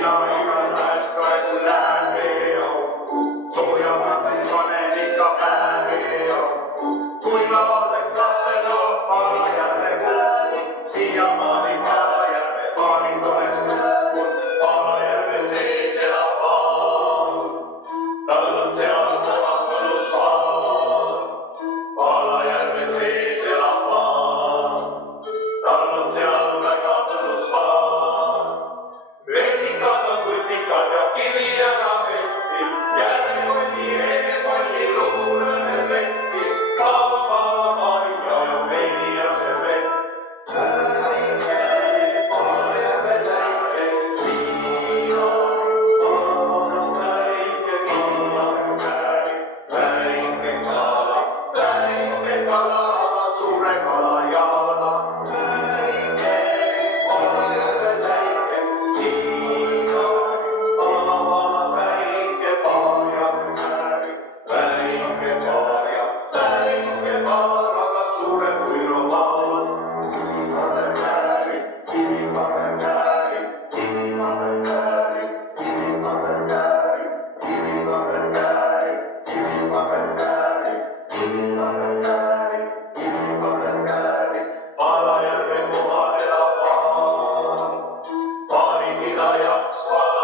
mina igatahes praegu lähen veo. sooja katsin panen ikka päeveo. kui ma oleks lapsena Palajärve kukkunud, siiamaani Palajärve paarid oleks kukkunud. Palajärve sees elab maal, tal on seal tema mõnus maal. Palajärve sees elab maal, tal on seal väga mõnus maal. Vetikad on kutikad ja kivi ära vetti, jälle kolli e-kolli lugu lõhe vetti. Kaava paaris ja meili ja see vett. Läike, Palajärve läike, siin on läike kala, läike kala, suure kala jala. Läike, Palajärve läike, siin on väike paarja, väike paar, aga suure puiru maal. Kivipaberkääri, kivipaberkääri, kivipaberkääri, kivipaberkääri, kivipaberkääri, kivipaberkääri, kivipaberkääri. Palajärve kohal elab paar, paarid mida jaksvad.